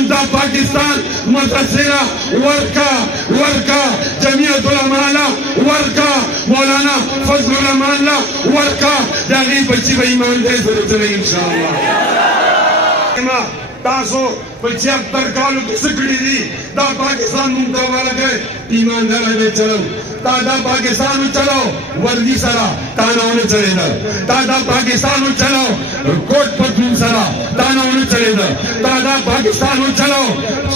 نندا پاکستان مدرسه ورکا جمعیت علماء ورکا مولانا فضل الرحمان ورکا داغي بچي به ایمان دې سره انشاءالله تاسو په 76 کالو کې سکړی دي دا پاکستان مونږ ته ورغی ایماندار به چلو دا پاکستان چلو ورزي سره تا نه چلےدا دا پاکستان چلو کوټ پتلون سره تا نه چلےدا دا پاکستان چلو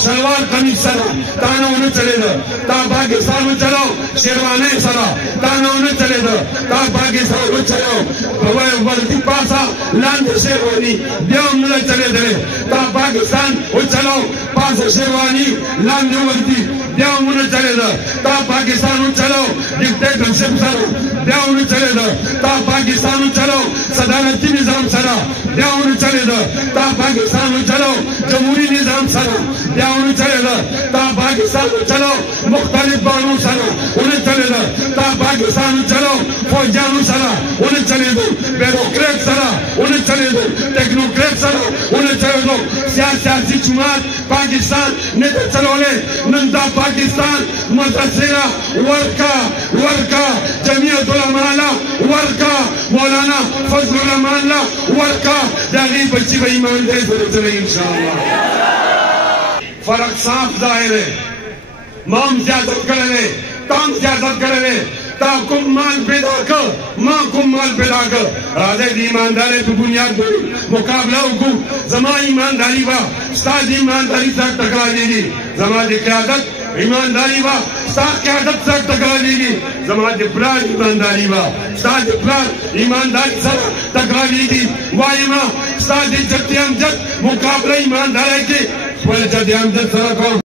شلوار قمیص سره تا نه چلےدا دا پاکستان چلو شیروانی سره تا نه چلےدا دا پاکستان چلو په ورزي پاسا لاندې شیروانی بیا هم نه چلےدا دا پاکستان چلو پاس شیروانی لاندې ورزي بیا هم نه چلےدا دا پاکستان چلو डिक्टेटरशिप सरो देवनु चलेदा ता पाकिस्तान चलो सदारती निजाम सरा देवनु चलेदा ता पाकिस्तान चलो जमहूरी निजाम सरा देवनु चलेदा ता पाकिस्तान चलो मुख्तलिफ बानू सरा उन्हें चलेदा ता पाकिस्तान चलो फौजानू सरा उन्हें चलेदो ब्यूरोक्रेट सरा उन्हें चलेदो टेक्नोक्रेट सरा उन्हें चलेदो सियासी जुमात पाकिस्तान ने चलोले नंदा पाकिस्तान मदरसे ورکا جمعیت علماء ورکا مولانا فضل الرحمان ورکا داغي بچي به ایمان دې سره انشاءالله فرق صاف ظاهر ہے مام زیادت کرے تام زیادت کرے تا کوم مال پیدا کر ما کوم مال پیدا کر راځي د ایمانداري په بنیاد باندې مقابله وکړو زما ایمانداري وا ستاسو ایمانداري سره ټکرا دي زما د قیادت ایمانداری با ساتھ قیادت سر ٹکرانے گی زمان پلان ایمانداری با ساتھ پلان ایمانداری سر ٹکرانے گی وائمہ ساتھ جتی امجد مقابلہ ایمانداری کے جتی امجد سر